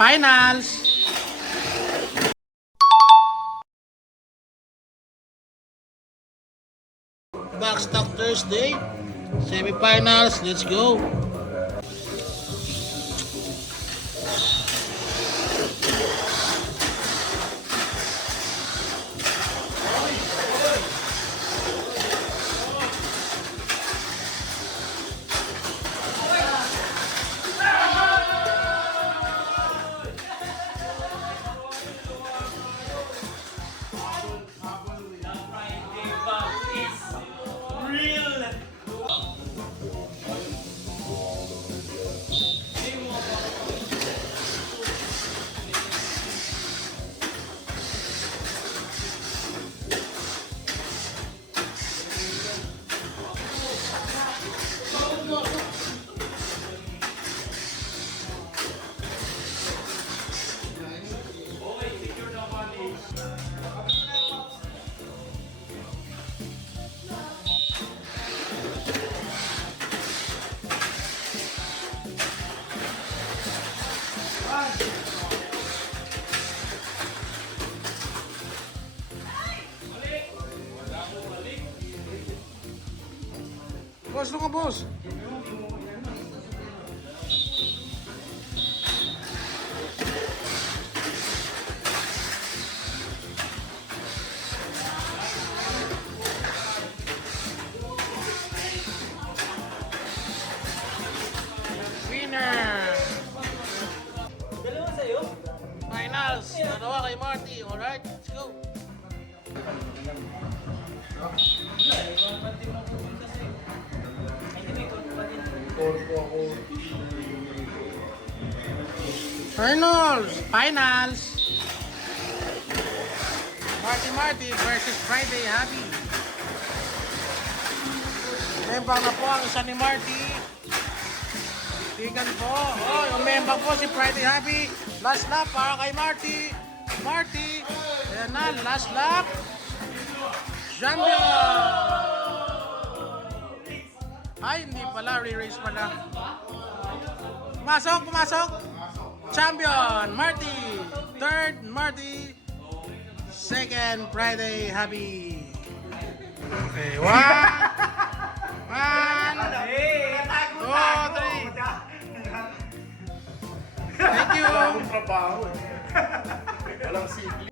Finals! Backstock Thursday, semifinals, let's go! Boss, ano ka, boss? Winner! Dalawa sa'yo? Finals! Dalawa kay Marty. Alright, let's go! Wala eh, mga team ako kasi. Ay, hindi ko pa din. Finals! Finals! Marty versus Friday Happy. Membang na po ang isa ni Marty. Tigan po. Oh, yung membang po si Friday Happy. Last lap para kay Marty. Marty. Ayan na, last lap. Champion! Ay, hindi pala. Re-race pala. Pumasok! Champion, Marty. Third, Marty. Second, Friday Happy. Okay, one, two, three. Thank you. Trabaho eh. Walang simple.